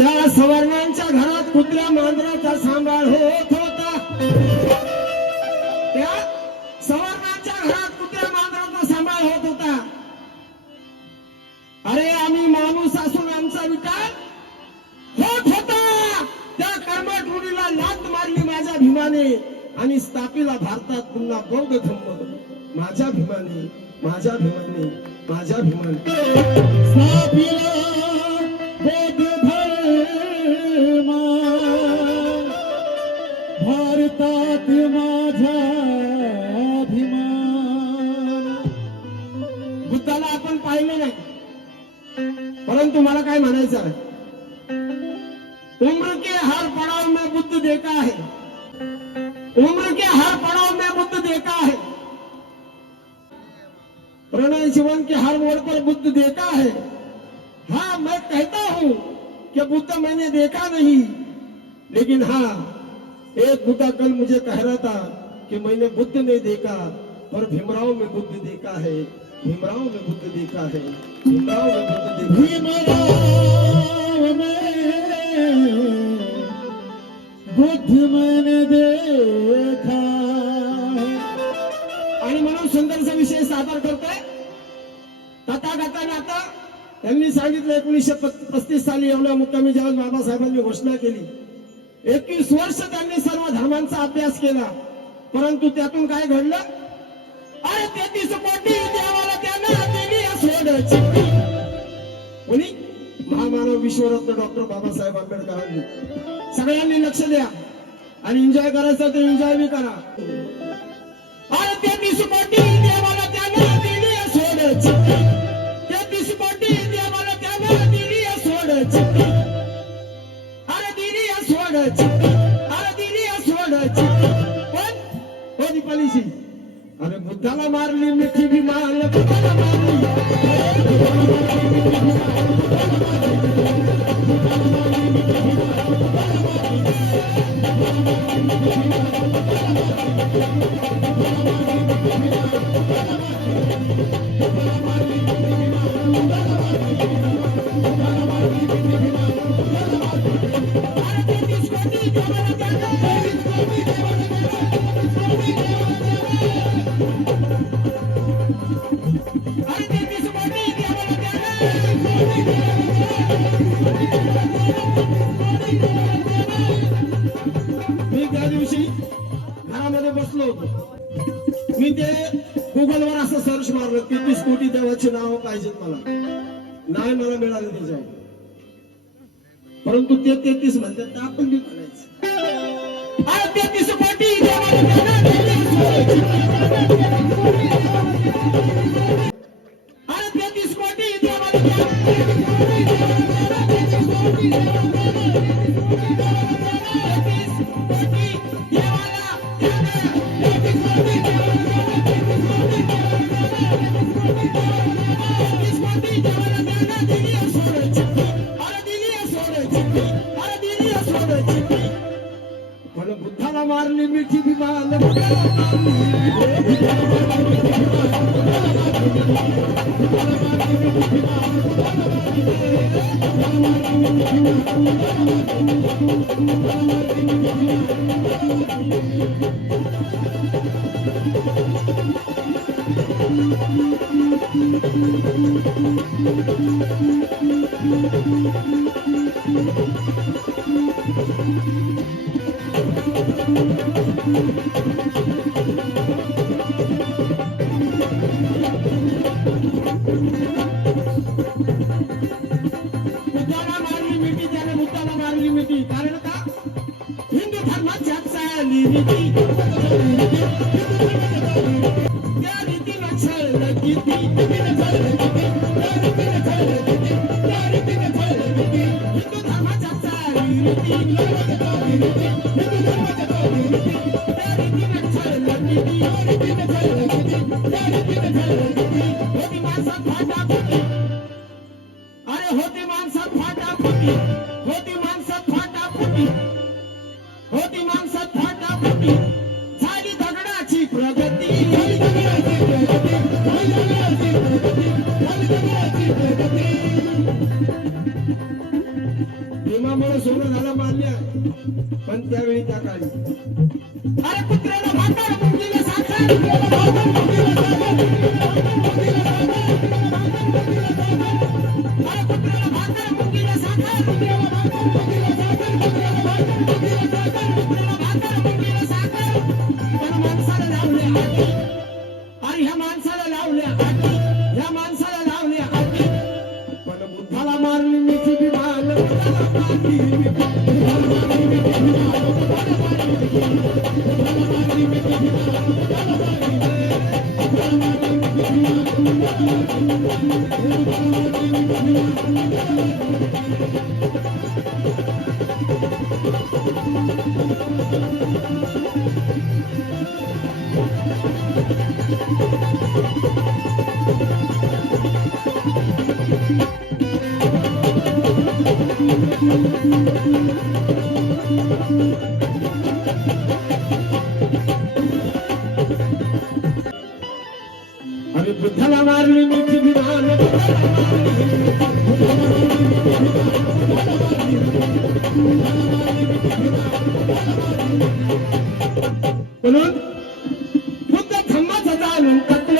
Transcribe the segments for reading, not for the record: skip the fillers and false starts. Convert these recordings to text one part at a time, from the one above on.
त्या सवर्णांच्या घरात कुत्र्या मांजराचा सांभाळ होत होता. त्या सवर्णांच्या घरात कुत्र्या मांजराचा सांभाळ होत होता. अरे आम्ही माणूस असून आमचा विकास होत होता. त्या कर्मठ रूढीला लाथ मारली माझ्या भीमाने आणि स्थापिला भारतात पुन्हा बौद्ध धर्म माझ्या भीमाने, माझ्या भीमाने, माझ्या भीमाने स्थापिला बौद्ध धर्म भारतात माझ्या भीमान. बुद्धाला आपण पाहिलं नाही, परंतु मला काय म्हणायचं आहे, उम्र के हर पड़ाव में बुद्ध देखा है. उम्र के हर पड़ाव में बुद्ध देखा है. प्रणय जीवन के हर मोड़ पर बुद्ध देखा है. हाँ मैं कहता हूं कि बुद्ध मैंने देखा नहीं, लेकिन हाँ एक बुद्धा कल मुझे कह रहा था कि मैंने बुद्ध नहीं देखा पर भीमराव में बुद्ध देखा है. भीमराव में बुद्ध देखा है. भीमराव में बुद्ध देखा. भीमराव में बुद्ध मैंने देखा. आणि म्हणून सुंदरसा विषय सादर करतोय. तथागताने आता त्यांनी सांगितलं 1935 साली एवढ्या मुक्कामी ज्यावेळेस बाबासाहेबांनी घोषणा केली, 21 वर्ष त्यांनी सर्व धर्मांचा अभ्यास केला, परंतु त्यातून काय घडलं. अरे 33 कोटी देवाला त्यांना दिली सोड चिठ्ठी. कोणी? महामानव विश्वरत्न डॉक्टर बाबासाहेब आंबेडकरांनी. सगळ्यांनी लक्ष द्या आणि एन्जॉय करायचं तर एन्जॉय बी करा. अरे 33 कोटी देवाला त्यांना दिली सोड चिठ्ठी. 33 कोटी देवाला त्यांना दिली सोड चिठ्ठी. अरे दिली सोड चिठ्ठी. अरे दिली सोड चिठ्ठी. पण हो दीपालीशी अरे बुद्धाला मारली मिठी भीमाला. बुद्धाला मारली. मी त्या दिवशी घरामध्ये बसलो होतो. मी ते गुगलवर असं सर्च मारलं 33 कोटी देवाची नाव पाहिजेत मला. नाही मला मिळाले त्याच्यावर, परंतु ते 33 म्हणतात तर आपण बी म्हणायचं. 33 कोटी देवाला बुद्धाला मारली मिठी भीमाला. कारण का हिंदू धर्माच्या चाली रीती त्या रीतीला छळ किती हिंदू धर्माच्या चाली रीती होती माणसात फाटाफुटी. अरे होती माणसात फाटाफुटी. होती माणसात फाटाफुटी. होती माणसात फाटाफुटी. झाली दगडाची प्रगती. भीमा सोनामुळे सोनं झालं मान्य, पण त्यावेळी त्या काळी अरे कुत्र्याला भाकर मुंगीला साखर, अरे कुत्र्याला भाकर मुंगीला साखर, पण माणसाला लावले आटी, अरे ह्या माणसाला लावले आटी, ह्या माणसाला लावले आटी, पण बुद्धाला मारली मिठी विमान, बुद्धाला मारली अरे बुद्धाला मारली मिठी विमान, म्हणून बुद्ध धम्माचं जाणून तत्व,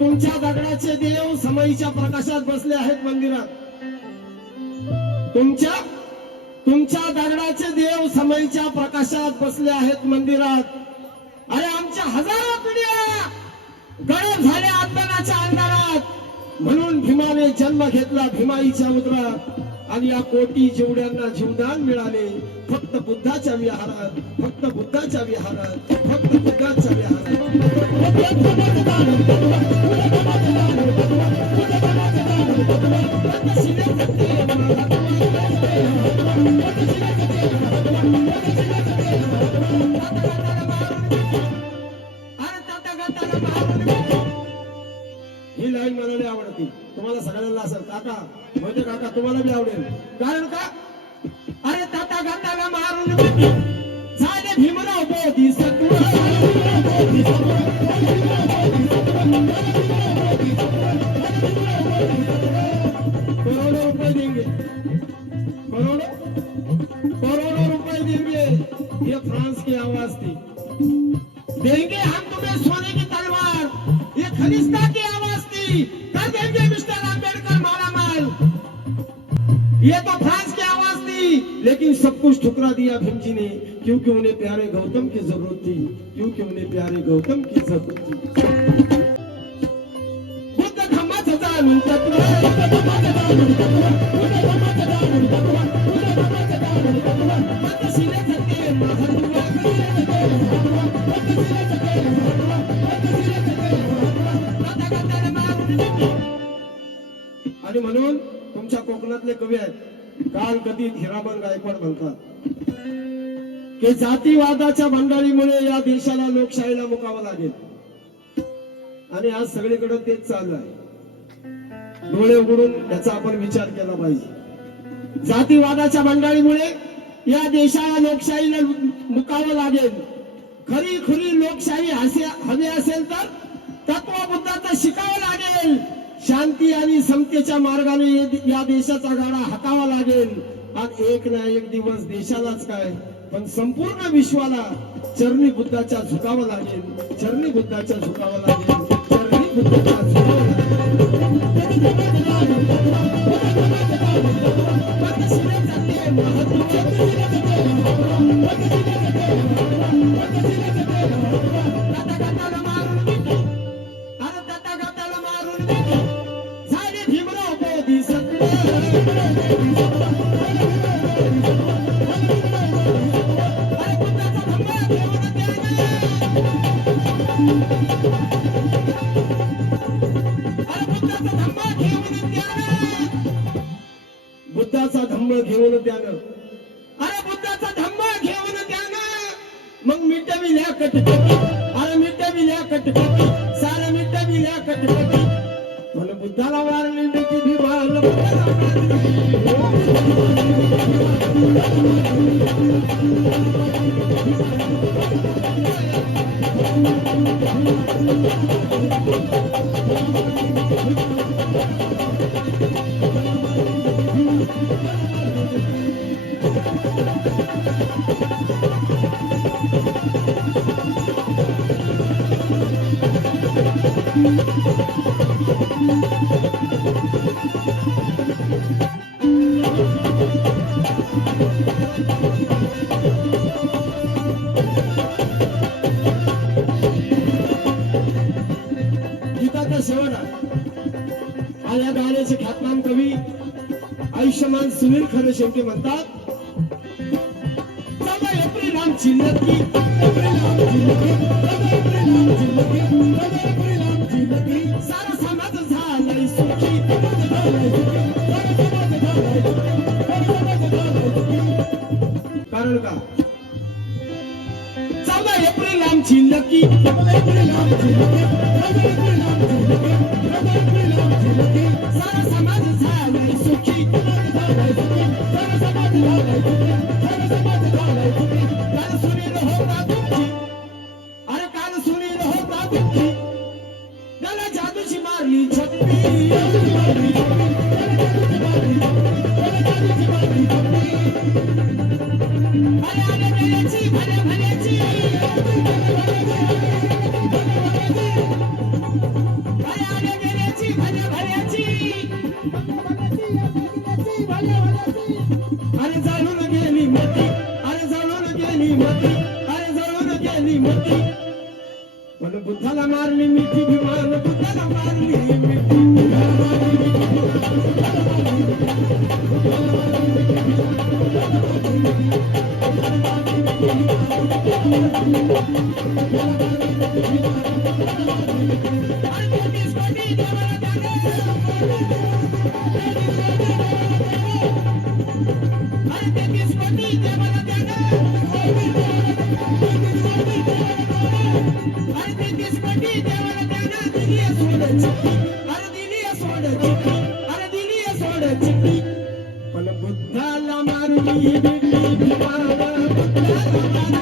तुमच्या दगडाचे देव समईच्या प्रकाशात बसले आहेत मंदिरात, तुमच्या दगडाचे देव समईच्या प्रकाशात बसले आहेत मंदिरात. अरे आमच्या हजारो पिढ्या गडप झाल्या अज्ञानाच्या अंधारात, म्हणून भीमाने जन्म घेतला भीमाईच्या उदरात, आणि या कोटी जेवढ्यांना जीवदान मिळाले फक्त बुद्धाच्या विहारात, फक्त बुद्धाच्या विहारात, फक्त बुद्धाच्या विहारात. ही लाईन मला नाही आवडती, तुम्हाला सगळ्यांना असेल काका, म्हणजे काका तुम्हाला बी आवडेल. कारण का अरे तथागताला मारून झाले भीमराव बोधिसत्व, करोड़ों रुपए देंगे, करोड़ों रुपए देंगे, ये फ्रांस की आवाज थी. देंगे हम तुम्हें सोने की तलवार, ये खलिस्ता की आवाज थी. कर देंगे मिस्टर अम्बेडकर मालामाल, ये तो फ्रांस की आवाज थी. लेकिन सब कुछ ठुकरा दिया भीम जी ने, क्योंकि उन्हें प्यारे गौतम की जरूरत थी, क्योंकि उन्हें प्यारे गौतम की जरूरत थी. बुद्ध धम्माचं जाणून तत्व, आणि म्हणून तुमच्या कोकणातले कवी आहेत काल कधी हिरामन गायकवाड म्हणतात की जातीवादाच्या मंडळीमुळे या देशाला लोकशाहीला मुकावं लागेल. आणि आज सगळीकडे तेच चालू आहे. डोळे उघडून याचा आपण विचार केला पाहिजे. जातीवादाच्या मंडळीमुळे या देशाला लोकशाहीला मुकावं लागेल. खरी खुरी लोकशाही हवी असेल तर तत्वबुद्धाचं शिकावं लागेल. शांती आणि समतेच्या मार्गाने या देशाचा गाडा हाकावा लागेल. आणि एक ना एक दिवस देशालाच काय पण संपूर्ण विश्वाला चरणी बुद्धाच्या झुकावं लागेल. चरणी बुद्धाच्या झुकावं लागेल. चरणी बुद्धाच्या झुकावं बुद्धाचा धम्म घेऊन त्यानं, अरे बुद्धाचा धम्म घेऊन त्यानं मग मिटविल्या कटकटी, अरे मिटविल्या कटकटी. बुद्धाला मारली मिठी भीमान बुद्धाला मारली गीताचा शेवट आणि या गाण्याचे ख्यातनाम कवी आयुष्यमान सुनील खरे शेवटी म्हणतात 14 एप्रिल आमची लकी सारा समाज झालाय सुखी कारण का 14 एप्रिल आमची लकी सारा समाज झालाय सुखी काल सुनील होता दुःखी अरे काल सुनील होता दुःखी त्याला जादूची मारली छप्पी अरे आले गेल्याची भल्या भल्याची अरे आले गेल्याची भल्या भल्याची अरे जाळून गेली मोठी अरे जाळून गेली मोठी अरे जाळून गेली मोठी पण बुद्धाला मारली मिठी भीमान बुद्धाला मारली मिठी पण बुद्धाला मारली मिठी भीमाला बुद्धाला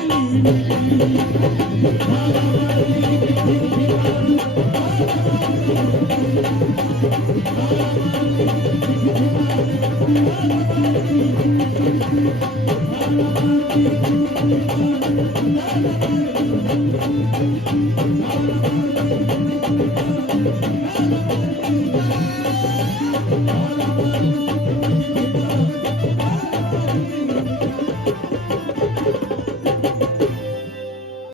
मारली मिठी